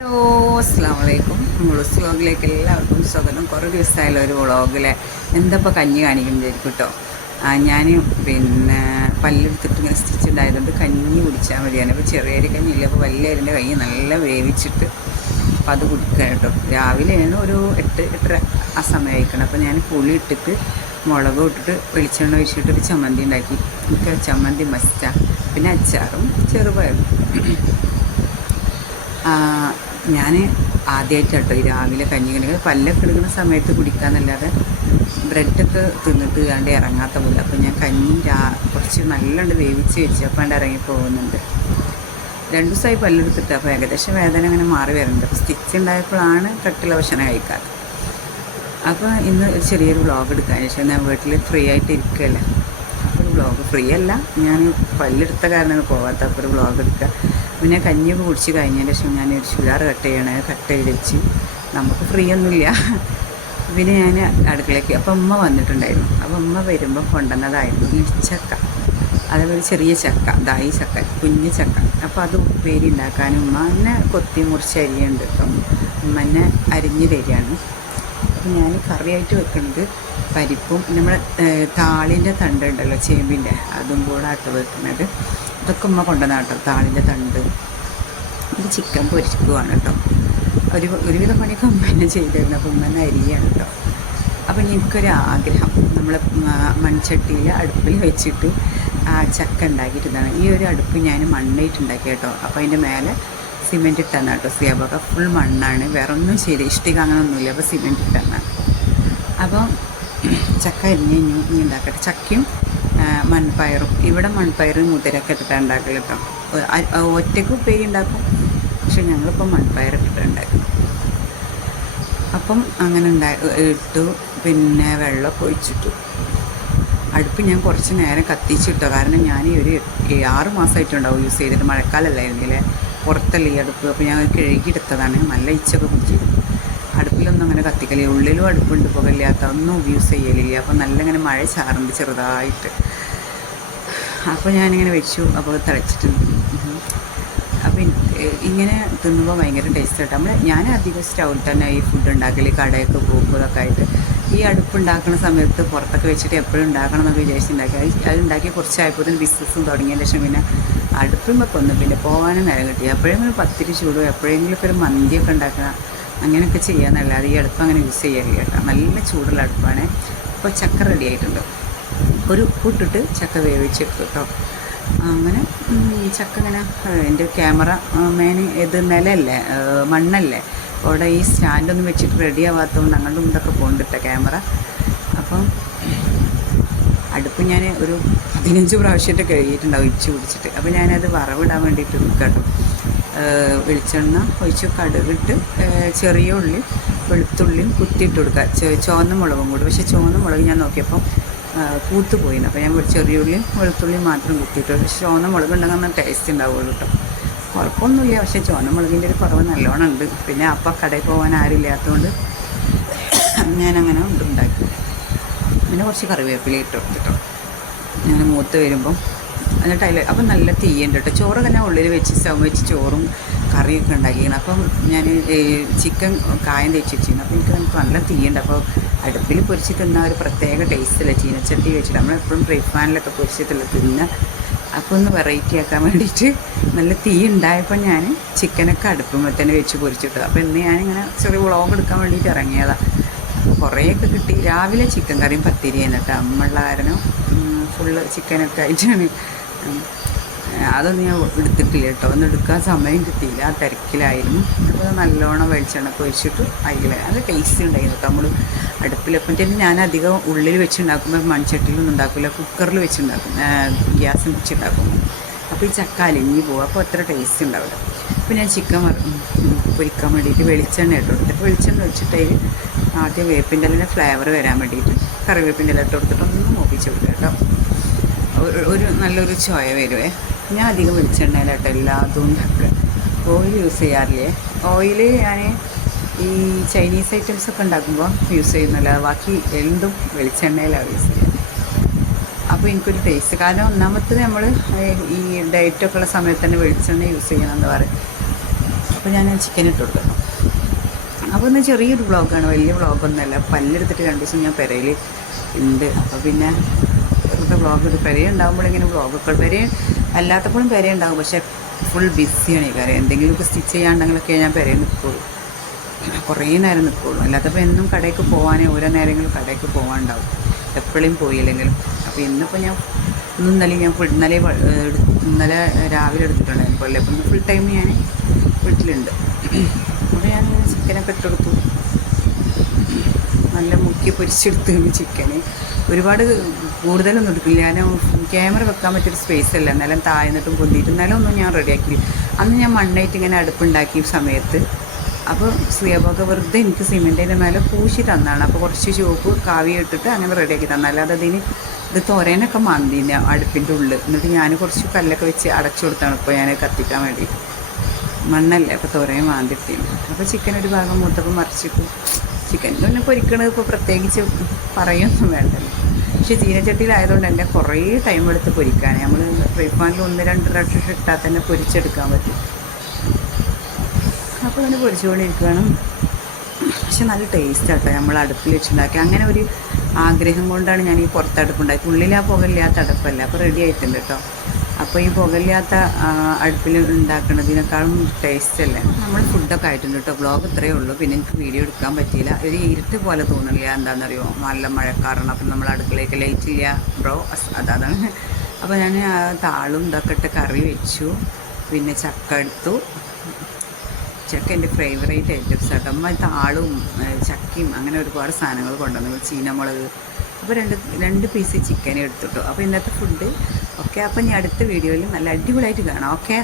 Hello അസ്സാം മുളുസ് വ്ളോഗിലേക്ക് എല്ലാവർക്കും സ്വാഗതം. കുറേ ദിവസമായാലും ഒരു വ്ളോഗിൽ എന്തപ്പോൾ കഞ്ഞി കാണിക്കുന്നതായിരിക്കും കേട്ടോ ഞാൻ പിന്നെ പല്ലെടുത്തിട്ട് ഇങ്ങനെ സ്റ്റിച്ച് ഉണ്ടായതുകൊണ്ട് കഞ്ഞി കുടിച്ചാൽ മതിയാണ് അപ്പോൾ ചെറിയൊരു കഞ്ഞി ഇല്ല അപ്പോൾ വലിയ അരിന്റെ കഞ്ഞി നല്ല വേവിച്ചിട്ട് അപ്പോൾ അത് കുടിക്കുക കേട്ടോ രാവിലെയാണ് ഒരു എട്ട് എട്ടര ആ സമയം അപ്പോൾ ഞാൻ പുളി ഇട്ടിട്ട് മുളക് ഇട്ടിട്ട് വെളിച്ചെണ്ണ ഒഴിച്ചിട്ട് ഒരു ചമ്മന്തി ഉണ്ടാക്കി. എനിക്ക് ചമ്മന്തി മസ്റ്റാണ് പിന്നെ അച്ചാറും ചെറുപയറും. ഞാൻ ആദ്യമായിട്ട് കേട്ടോ ഈ രാവിലെ കഞ്ഞി കഞ്ഞി പല്ലൊക്കെ എടുക്കുന്ന സമയത്ത് കുടിക്കാന്നല്ലാതെ ബ്രെഡൊക്കെ തിന്നിട്ട് കണ്ട് ഇറങ്ങാത്ത പോലെ. അപ്പോൾ ഞാൻ കഞ്ഞി രാ കുറച്ച് നല്ലോണ്ട് വേവിച്ച് വെച്ചപ്പോൾ ഇറങ്ങി പോകുന്നുണ്ട്. രണ്ട് ദിവസമായി പല്ലെടുത്തിട്ട് അപ്പോൾ ഏകദേശം വേദന അങ്ങനെ മാറി വരുന്നുണ്ട് അപ്പോൾ സ്റ്റിച്ച് ഉണ്ടായപ്പോഴാണ് കട്ടില ഭക്ഷണം കഴിക്കാറ്. അപ്പോൾ ഇന്ന് ഒരു ചെറിയൊരു വ്ളോഗ് എടുക്കാൻ ശേഷം ഞാൻ വീട്ടിൽ ഫ്രീ ആയിട്ട് ഇരിക്കുകയല്ലേ. അപ്പോൾ ഒരു വ്ളോഗ് ഫ്രീ അല്ല. ഞാൻ പല്ലെടുത്ത കാരണമാണ് പോകാത്ത അപ്പോൾ ഒരു വ്ളോഗ് എടുക്കുക. പിന്നെ കഞ്ഞി കുടിച്ച് കഴിഞ്ഞതിന് ശേഷം ഞാൻ ഒരു ചുരിദാർ കട്ട് ചെയ്യണേ കട്ട് ചെയ്ത് വെച്ച് നമുക്ക് ഫ്രീ ഒന്നുമില്ല. പിന്നെ ഞാൻ അടുക്കളയ്ക്ക് അപ്പം അമ്മ വന്നിട്ടുണ്ടായിരുന്നു. അപ്പം അമ്മ വരുമ്പോൾ കൊണ്ടുവന്നതായിരുന്നു ചക്ക. അതേപോലെ ചെറിയ ചക്ക ദായി ചക്ക കുഞ്ഞു ചക്ക. അപ്പോൾ അത് ഉപ്പേരി ഉണ്ടാക്കാനും ഉമ്മ എന്നെ കൊത്തി മുറിച്ച് അരിയുണ്ട്. അപ്പം ഉമ്മ എന്നെ അരിഞ്ഞ് തരികയാണ്. അപ്പം ഞാൻ കറിയായിട്ട് വെക്കുന്നത് പരിപ്പും നമ്മുടെ താളിന്റെ തണ്ടുണ്ടല്ലോ ചേമ്പിന്റെ അതും കൂടെ ആട്ട് വെക്കുന്നത് ഇതൊക്കെ ഉമ്മ കൊണ്ടുവന്ന കേട്ടോ താളിന്റെ തണ്ട്. ഇത് ചിക്കൻ പൊരിക്കുകയാണ് കേട്ടോ. ഒരു ഒരുവിധം പണിയൊക്കെ ഉമ്മ തന്നെ ചെയ്തിരുന്നു. അപ്പോൾ ഉമ്മ തന്നെ അരിയാണ് കേട്ടോ. അപ്പോൾ എനിക്കൊരു ആഗ്രഹം. നമ്മൾ മൺചട്ടിയിൽ അടുപ്പിൽ വെച്ചിട്ട് ചക്ക ഉണ്ടാക്കിയിട്ടാണ് ഈ ഒരു അടുപ്പ് ഞാൻ മണ്ണായിട്ട് ഉണ്ടാക്കി കേട്ടോ. അപ്പോൾ അതിന്റെ മേലെ സിമെന്റ് ഇട്ടാണ് കേട്ടോ. സ്ലേബൊക്കെ ഫുൾ മണ്ണാണ്. വേറെ ഒന്നും ചെയ്ത് ഇഷ്ടിക അങ്ങനെ ഒന്നുമില്ല അപ്പോൾ സിമെന്റ് ഇട്ടാണ്. അപ്പം ചക്ക എന്നെ ഇനി ഉണ്ടാക്കട്ടെ. ചക്കയും മൺപയറും. ഇവിടെ മൺപയറും മുതിരൊക്കെ ഇട്ടിട്ടാണ് ഉണ്ടാക്കൽ കേട്ടോ ഒറ്റയ്ക്ക് ഉപ്പേരി ഉണ്ടാക്കും. പക്ഷെ ഞങ്ങളിപ്പോൾ മൺപയർ ഇട്ടിട്ടാണ് ഉണ്ടാക്കുന്നത് അപ്പം അങ്ങനെ ഉണ്ടായി ഇട്ടു. പിന്നെ വെള്ളമൊക്കെ ഒഴിച്ചിട്ടു. അടുപ്പ് ഞാൻ കുറച്ച് നേരം കത്തിച്ചിട്ടോ കാരണം ഞാൻ ഈ ഒരു ആറ് മാസമായിട്ടുണ്ടാവും യൂസ് ചെയ്തിട്ട്. മഴക്കാലമല്ലായിരുന്നില്ലേ പുറത്തല്ലേ ഈ അടുപ്പ്. അപ്പോൾ ഞാൻ കഴുകിയെടുത്തതാണ്. നല്ല ഇച്ചൊക്കെ പിടിച്ചിരുന്നു. അടുപ്പിലൊന്നും അങ്ങനെ കത്തിക്കല ഉള്ളിലും അടുപ്പുണ്ട്. പുകയില്ലാത്ത ഒന്നും യൂസ് ചെയ്യലില്ല. അപ്പോൾ നല്ല ഇങ്ങനെ മഴ ചാറുണ്ട് ചെറുതായിട്ട്. അപ്പോൾ ഞാനിങ്ങനെ വെച്ചു. അപ്പോൾ തിളച്ചിട്ടുണ്ട് അപ്പം ഇങ്ങനെ തിന്നുമ്പോൾ ഭയങ്കര ടേസ്റ്റ് ആയിട്ട് നമ്മൾ ഞാൻ അധികം സ്റ്റൗവിൽ തന്നെ ഈ ഫുഡ് ഉണ്ടാക്കൽ കടയൊക്കെ പോകുമ്പോഴൊക്കെ ആയിട്ട്. ഈ അടുപ്പ് ഉണ്ടാക്കുന്ന സമയത്ത് പുറത്തൊക്കെ വെച്ചിട്ട് എപ്പോഴും ഉണ്ടാക്കണം എന്നൊക്കെ വിചാരിച്ചിട്ടുണ്ടാക്കി. അത് ഉണ്ടാക്കി കുറച്ചായപ്പോൾ ബിസിനസ്സും തുടങ്ങിയതിന് ശേഷം പിന്നെ അടുപ്പിന്മൊക്കെ വെക്കൊന്നും പിന്നെ പോകാനും നേരം കിട്ടി. എപ്പോഴെങ്കിലും പത്തിരി ചൂടും എപ്പോഴെങ്കിലും ഒരു മന്തിയൊക്കെ ഉണ്ടാക്കുക അങ്ങനെയൊക്കെ ചെയ്യാന്നല്ലാതെ ഈ അടുപ്പ് അങ്ങനെ യൂസ് ചെയ്യരുത് കേട്ടോ. നല്ല ചൂടുള്ള അടുപ്പാണ്. അപ്പോൾ ചക്ക റെഡി ആയിട്ടുണ്ട്. ഒരു ഉപ്പിട്ടിട്ട് ചക്ക വേവിച്ചെടുത്തു കേട്ടോ. അങ്ങനെ ചക്ക ഇങ്ങനെ എന്റെ ക്യാമറ മേന് ഇത് നിലല്ലേ മണ്ണല്ലേ. അവിടെ ഈ സ്റ്റാൻഡൊന്നും വെച്ചിട്ട് റെഡി ആവാത്തതുകൊണ്ട് അങ്ങോട്ടും ഇതൊക്കെ പോകുന്നുണ്ട് ക്യാമറ അപ്പം അടുപ്പ് ഞാൻ ഒരു പതിനഞ്ച് പ്രാവശ്യമായിട്ട് കഴുകിയിട്ടുണ്ടാവും ഇച്ച് പിടിച്ചിട്ട്. അപ്പോൾ ഞാനത് വറവിടാൻ വേണ്ടിയിട്ട് കേട്ടോ വെളിച്ചെണ്ണ ഒഴിച്ച് കടുകിട്ട് ചെറിയ ഉള്ളി വെളുത്തുള്ളിയും കുത്തിയിട്ട് കൊടുക്കുക. ചുവന്ന മുളകും കൂടി. പക്ഷേ ചുവന്ന മുളക് ഞാൻ നോക്കിയപ്പോൾ പൂത്ത് അപ്പോൾ ഞാൻ ചെറിയ ഉള്ളിയും വെളുത്തുള്ളിയും മാത്രം കുത്തിയിട്ട് പക്ഷേ ചുവന്ന മുളക് ഉണ്ടെങ്കിൽ നല്ല ടേസ്റ്റ് ഉണ്ടാവുള്ളൂ കേട്ടോ കുഴപ്പമൊന്നുമില്ല. പക്ഷേ ചുവന്ന മുളകിന്റെ ഒരു കുറവ് നല്ലോണം ഉണ്ട്. പിന്നെ അപ്പം കടയിൽ പോകാൻ ആരില്ലാത്തതുകൊണ്ട് ഞാനങ്ങനെ ഉണ്ടാക്കി. പിന്നെ കുറച്ച് കറിവേപ്പില ഇട്ട് കൊടുത്തിട്ടോ. ഞാൻ മൂത്ത് വരുമ്പം എന്നിട്ട് അതിൽ അപ്പം നല്ല തീയുണ്ട് കേട്ടോ. ചോറ് തന്നെ ഉള്ളിൽ വെച്ച് സ്റ്റവ് വെച്ച് ചോറും കറിയൊക്കെ ഉണ്ടാക്കിയിരുന്നു അപ്പം ഞാൻ ചിക്കൻ കായം തേച്ച് വെച്ചിരുന്നു അപ്പം എനിക്ക് നമുക്ക് നല്ല തീയുണ്ട്. അപ്പോൾ അടുപ്പിൽ പൊരിച്ച് തിന്ന ഒരു പ്രത്യേക ടേസ്റ്റല്ല ചീനച്ചട്ടി വെച്ചിട്ട് നമ്മളെപ്പോഴും ഫ്രൈ പൊരിച്ചിട്ടുള്ള തിന്ന. അപ്പോൾ ഒന്ന് വെറൈറ്റി ആക്കാൻ വേണ്ടിയിട്ട് നല്ല തീ ഉണ്ടായപ്പോൾ ഞാൻ ചിക്കനൊക്കെ അടുപ്പുമ്പോൾ തന്നെ വെച്ച് പൊരിച്ചിട്ടത്. അപ്പോൾ ഇന്ന് ഞാനിങ്ങനെ ചെറിയ വ്ളോഗ് എടുക്കാൻ വേണ്ടിയിട്ട് ഇറങ്ങിയതാണ് കുറേയൊക്കെ കിട്ടി. രാവിലെ ചിക്കൻ കറിയും പത്തിരിയാണ് കേട്ടോ. അമ്മുള്ള കാരണം ഫുള്ള് ചിക്കനൊക്കെ ആയിട്ടാണ് അതൊന്നും ഞാൻ എടുത്തിട്ടില്ല കേട്ടോ. ഒന്നും എടുക്കാൻ സമയം കിട്ടിയില്ല. ആ തിരക്കിലായിരുന്നു. അപ്പോൾ നല്ലോണം വെളിച്ചെണ്ണൊക്കെ ഒഴിച്ചിട്ട് അതിൽ നല്ല ടേസ്റ്റ് ഉണ്ടായിരുന്നു കേട്ടോ. നമ്മൾ അടുപ്പിലൊക്കെ തന്നെ ഞാൻ അധികം ഉള്ളിൽ വെച്ചുണ്ടാക്കുമ്പോൾ മൺചട്ടിയിലൊന്നും ഉണ്ടാക്കില്ല കുക്കറിൽ വെച്ചുണ്ടാക്കും. ഗ്യാസ് വെച്ചുണ്ടാക്കും അപ്പോൾ ഈ ചക്ക അലിഞ്ഞു പോകും അപ്പോൾ അത്ര ടേസ്റ്റ് ഉണ്ടാവില്ല. അപ്പോൾ ഞാൻ ചിക്കൻ പൊരിക്കാൻ വേണ്ടിയിട്ട് വെളിച്ചെണ്ണ ഇട്ട് കൊടുത്തിട്ട് വെളിച്ചെണ്ണ വെച്ചിട്ട് ആദ്യം വേപ്പിന്റെ ഫ്ലേവർ വരാൻ വേണ്ടിയിട്ട് കറിവേപ്പിന്റെ ഇല ഇട്ട് കൊടുത്തിട്ട് ഒന്ന് മോപ്പിച്ച് കൊടുക്കുക കേട്ടോ. ഒരു നല്ലൊരു ചോയ വരുവേ. ഞാൻ അധികം വെളിച്ചെണ്ണയിലാട്ടോ എല്ലാതും ഉണ്ടാക്കുക ഓയിൽ യൂസ് ചെയ്യാറില്ലേ? ഓയിൽ ഞാൻ ഈ ചൈനീസ് ഐറ്റംസ് ഒക്കെ ഉണ്ടാക്കുമ്പോൾ യൂസ് ചെയ്യുന്നില്ല. ബാക്കി എന്തും വെളിച്ചെണ്ണയിലാണ് യൂസ് ചെയ്യുന്നത് അപ്പോൾ എനിക്കൊരു ടേസ്റ്റ് കാരണം ഒന്നാമത്തത് നമ്മൾ ഈ ഡയറ്റൊക്കെ ഉള്ള സമയത്ത് തന്നെ വെളിച്ചെണ്ണ യൂസ് ചെയ്യണമെന്ന് പറയും. അപ്പോൾ ഞാൻ ചിക്കൻ ഇട്ട് കൊടുക്കണം അപ്പോൾ ഒന്ന് ചെറിയൊരു ബ്ലോഗാണ് വലിയ ബ്ലോഗൊന്നുമല്ല പല്ലെടുത്തിട്ട് രണ്ട് ദിവസം ഞാൻ പെരയിൽ ഉണ്ട് അപ്പോൾ പിന്നെ വെറുതെ ബ്ലോഗ് ഇത് പെരേ ഉണ്ടാകുമ്പോഴിങ്ങനെ വ്ളോഗൊക്കെ പെരേ അല്ലാത്തപ്പോഴും പെരേ ഉണ്ടാകും പക്ഷേ ഫുൾ ബിസിയാണ് ഈ കാര്യം എന്തെങ്കിലുമൊക്കെ സ്റ്റിച്ച് ചെയ്യാണ്ടെങ്കിലൊക്കെ ഞാൻ പെരേ നിൽക്കുള്ളൂ. കുറേ നേരം നിൽക്കുള്ളൂ. അല്ലാത്തപ്പോൾ എന്നും കടയ്ക്ക് പോകാനേ ഓരോ നേരങ്ങളും കടയ്ക്ക് പോകാനുണ്ടാവും എപ്പോഴും പോയില്ലെങ്കിലും. അപ്പോൾ ഇന്നിപ്പോൾ ഞാൻ ഇന്നും ഇന്നലെ ഞാൻ ഫുൾ ഇന്നലെ ഇന്നലെ രാവിലെ എടുത്തിട്ടുണ്ടായിരുന്നു പള്ളി അപ്പം ഫുൾ ടൈം ഞാൻ വീട്ടിലുണ്ട്. അപ്പോൾ ഞാൻ ചിക്കനൊക്കെ ഇട്ടെടുത്തു. നല്ല മുക്കി പൊരിച്ചെടുത്തു ചിക്കന് ഒരുപാട് കൂടുതലൊന്നും എടുക്കില്ല. ഞാൻ ക്യാമറ വെക്കാൻ പറ്റിയൊരു സ്പേസ് അല്ല. എന്നാലും താഴ്ന്നിട്ടും പൊന്തിയിട്ടും. എന്നാലും ഒന്നും ഞാൻ റെഡിയാക്കി അന്ന് ഞാൻ മണ്ണായിട്ട് ഇങ്ങനെ അടുപ്പുണ്ടാക്കിയ സമയത്ത് അപ്പോൾ ശ്രീയബൊക്കെ വെറുതെ എനിക്ക് സിമെന്റിന്റെ മേലെ പൂശി തന്നാണ്. അപ്പോൾ കുറച്ച് ചുവപ്പ് കാവി ഇട്ടിട്ട് അങ്ങനെ റെഡിയാക്കി തന്നെ. അല്ലാതെ അതിന് ഇത് തുരേനൊക്കെ മന്തി അടുപ്പിന്റെ ഉള്ളിൽ. എന്നിട്ട് ഞാൻ കുറച്ച് കല്ലൊക്കെ വെച്ച് അടച്ചു കൊടുത്താണ് ഇപ്പോൾ ഞാൻ കത്തിക്കാൻ വേണ്ടി മണ്ണല്ലേ അപ്പോൾ തോരയും മാന്തിട്ടീന് അപ്പോൾ ചിക്കൻ ഒരു ഭാഗം മൂത്തപ്പം മറിച്ചിട്ടു. ചിക്കൻ. പിന്നെ പൊരിക്കണത് ഇപ്പോൾ പ്രത്യേകിച്ച് പറയൊന്നും വേണ്ടല്ലോ. പക്ഷേ ചീനച്ചട്ടിയിലായതുകൊണ്ട് തന്നെ കുറേ ടൈം എടുത്ത് പൊരിക്കാൻ നമ്മൾ പാനിൽ ഒന്ന് രണ്ട് പ്രാവശ്യം ഇട്ടാൽ തന്നെ പൊരിച്ചെടുക്കാൻ പറ്റും. അപ്പോൾ അങ്ങനെ പൊരിച്ചുകൊണ്ടിരിക്കുകയാണ് പക്ഷെ നല്ല ടേസ്റ്റ് ആട്ടോ നമ്മൾ അടുപ്പിൽ വെച്ചുണ്ടാക്കി അങ്ങനെ ഒരു ആഗ്രഹം കൊണ്ടാണ് ഞാൻ ഈ പുറത്തടുപ്പുണ്ടാക്കി ഉള്ളിലാ ആ പുകയില്ലാത്ത അടുപ്പല്ല അപ്പോൾ റെഡി ആയിട്ടുണ്ട് കേട്ടോ അപ്പോൾ ഈ പുകയില്ലാത്ത അടുപ്പിൽ ഉണ്ടാക്കുന്നതിനേക്കാളും ടേസ്റ്റ് അല്ലേ? നമ്മൾ ഫുഡൊക്കെ ആയിട്ടുണ്ട് കേട്ടോ ബ്ലോഗ് ഇത്രയേ ഉള്ളൂ. പിന്നെ എനിക്ക് വീഡിയോ എടുക്കാൻ പറ്റിയില്ല. ഒരു ഇരുട്ട് പോലെ തോന്നില്ല എന്താണെന്നറിയോ നല്ല മഴക്കാരണം അപ്പം നമ്മൾ അടുക്കളയ്ക്ക് ലൈറ്റ് ഇല്ല ബ്രോ അതാണ്. അപ്പോൾ ഞാൻ താളും ഇതൊക്കെ ഇട്ട് കറി വെച്ചു. പിന്നെ ചക്ക എടുത്തു. ചക്ക എന്റെ ഫേവറേറ്റ് ഐറ്റംസ് ആട്ടോ. അമ്മ താളും ചക്കയും അങ്ങനെ ഒരുപാട് സാധനങ്ങൾ കൊണ്ടുവന്നു. ചീനമുളക്. അപ്പോൾ രണ്ട് രണ്ട് പീസ് ചിക്കൻ എടുത്തിട്ടു അപ്പോൾ ഇന്നത്തെ ഫുഡ് ഓക്കെ അപ്പം ഞാൻ അടുത്ത വീഡിയോയിൽ നല്ല അടിപൊളിയായിട്ട് കാണാം. ഓക്കെ?